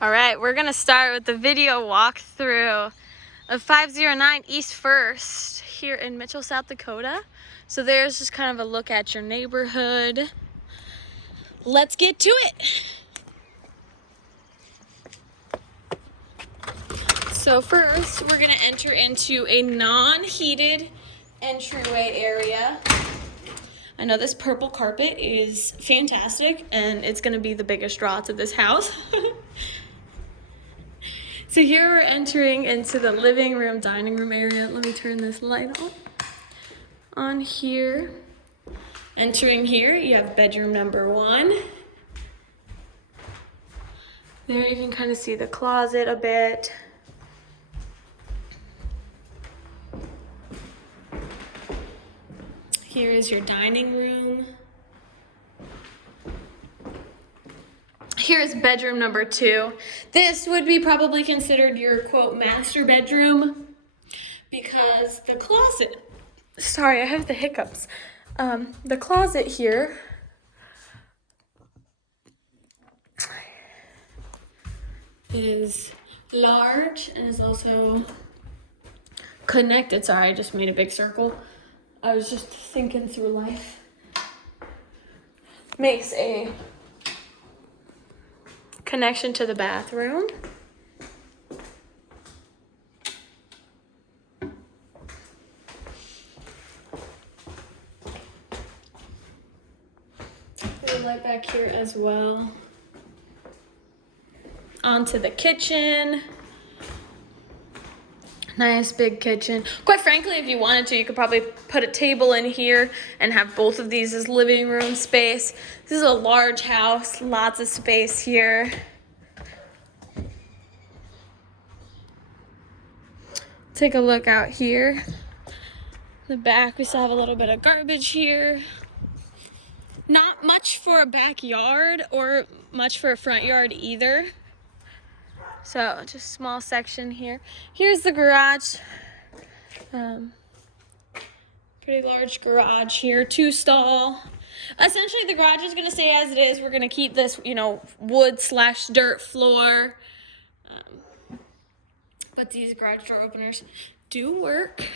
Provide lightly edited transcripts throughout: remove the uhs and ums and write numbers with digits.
All right, we're gonna start with the video walkthrough of 509 East First here in Mitchell, South Dakota. So there's just kind of a look at your neighborhood. Let's get to it. So first, we're gonna enter into a non-heated entryway area. I know this purple carpet is fantastic and it's gonna be the biggest draw to this house. So here we're entering into the living room, dining room area. Let me turn this light on here. Entering here, you have bedroom number 1. There you can kind of see the closet a bit. Here is your dining room. Here's bedroom number 2. This would be probably considered your quote master bedroom because the closet, sorry, I have the hiccups. The closet here is large and is also connected. Sorry, I just made a big circle. I was just thinking through life. Makes a connection to the bathroom. There's a light back here as well. Onto the kitchen. Nice big kitchen. Quite frankly, if you wanted to, you could probably put a table in here and have both of these as living room space. This is a large house, lots of space here. Take a look out here. The back, we still have a little bit of garbage here. Not much for a backyard or much for a front yard either. So just a small section here. Here's the garage. Pretty large garage here, 2-stall. Essentially the garage is gonna stay as it is. We're gonna keep this, wood/dirt floor. But these garage door openers do work.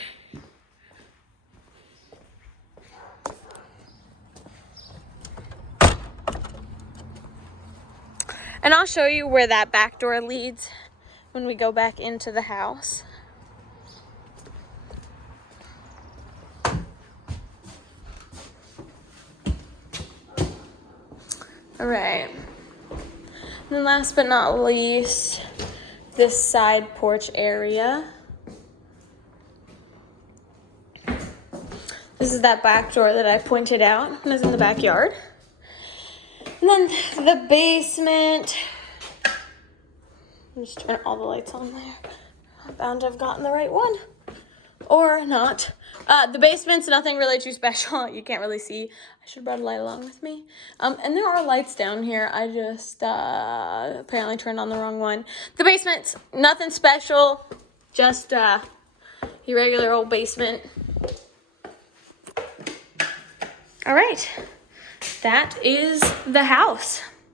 And I'll show you where that back door leads when we go back into the house. All right. And then last but not least, this side porch area. This is that back door that I pointed out. It's in the backyard. And then the basement. I'm just turning all the lights on there. I'm bound to have gotten the right one. Or not. The basement's nothing really too special. You can't really see. I should have brought a light along with me. And there are lights down here. I just apparently turned on the wrong one. The basement's nothing special. Just your regular old basement. All right. That is the house.